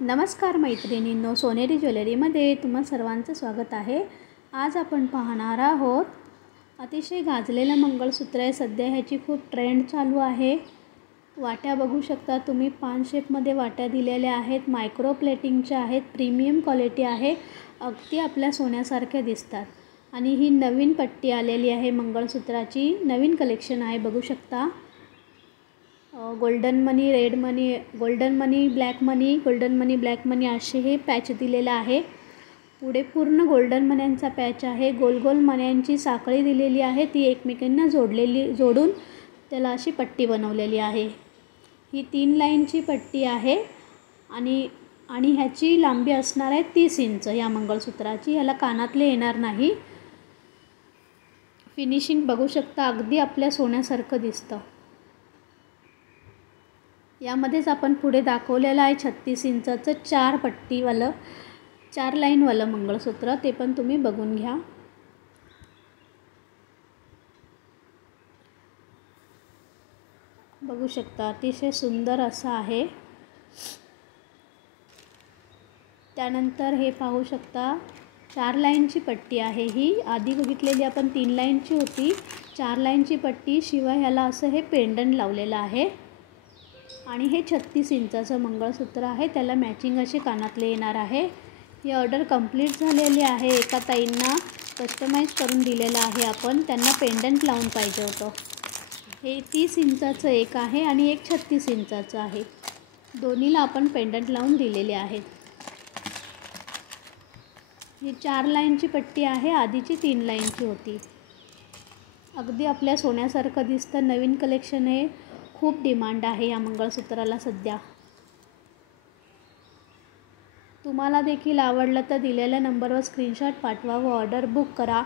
नमस्कार मैत्रिणींनो, सोनेरी ज्वेलरीमध्ये तुम्हा सर्वांचं स्वागत आहे। आज आपण पाहणार आहोत अतिशय गाजलेलं मंगळसूत्र आहे। सध्या ह्याची खूप ट्रेंड चालू आहे। वाट्या बघू शकता तुम्ही, पान शेपमध्ये वाट्या दिलेल्या आहेत, मायक्रो प्लेटिंगच्या आहेत, प्रीमियम क्वालिटी आहे, अगदी आपल्या सोन्यासारख्या दिसतात। आणि ही नवीन पट्टी आलेली आहे मंगळसूत्राची, नवीन कलेक्शन आहे बघू शकता। गोल्डन मनी, रेड मनी, गोल्डन मनी, ब्लॅक मनी, गोल्डन मनी, ब्लॅक मनी असे हे पॅच दिलेला आहे। पुढे पूर्ण गोल्डन मण्यांचा पॅच आहे। गोल गोल मण्यांची साखळी दिलेली आहे, ती एकमेकांना जोडून त्याला अशी पट्टी बनवलेली आहे। ही 3 लाईनची पट्टी आहे आणि ह्याची लांबी असणार आहे 30 इंच या मंगळसूत्राची। ह्याला कानातले येणार नाही। फिनिशिंग बघू शकता, अगदी आपल्या सोन्यासारखं दिसतं। यामध्येच आपण पुढे दाखवलेलं आहे 36 इंचाचं 4 पट्टीवालं 4 लाईनवालं मंगळसूत्र, ते पण तुम्ही बघून घ्या। बघू शकता, अतिशय सुंदर असं आहे। त्यानंतर हे पाहू शकता 4 लाईनची पट्टी आहे। ही आधी बघितलेली आपण 3 लाईनची होती, 4 लाईनची पट्टी, शिवाय ह्याला असं हे पेंडंट लावलेलं आहे। आणि हे 36 इंचाचं मंगळसूत्र आहे, त्याला मॅचिंग असे कानातले येणार आहे। ही ऑर्डर कंप्लीट झालेली आहे। एका ताईंना कस्टमाइज करून दिलेलं आहे आपण, त्यांना पेंडंट लावून पाहिजे होतं। हे 30 इंचाचं एक आहे आणि एक 36 इंचाचं आहे, दोन्हीला आपण पेंडंट लावून दिलेले आहेत। ही 4 लाईनची पट्टी आहे, आधीची 3 लाईनची होती। अगदी आपल्या सोन्यासारखं दिसतं, नवीन कलेक्शन आहे, खूप डिमांड आहे या मंगळसूत्राला सध्या। तुम्हाला देखील आवडलं तर दिलेल्या नंबरवर स्क्रीनशॉट पाठवा व ऑर्डर बुक करा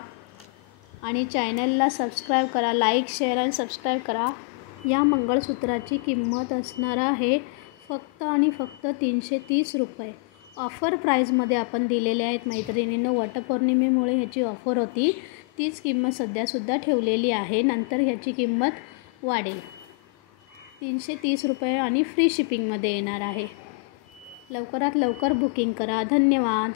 आणि चॅनलला सबस्क्राईब करा, लाईक, शेअर आणि सबस्क्राईब करा। या मंगळसूत्राची किंमत असणार आहे फक्त आणि फक्त 330 रुपये। ऑफर प्राईजमध्ये आपण दिलेले आहेत मैत्रिणींनो। वटपौर्णिमेमुळे ह्याची ऑफर होती, तीच किंमत सध्यासुद्धा ठेवलेली आहे, नंतर ह्याची किंमत वाढेल। 330 रुपये आणि फ्री शिपिंगमध्ये येणार आहे। लवकरात लवकर बुकिंग करा। धन्यवाद।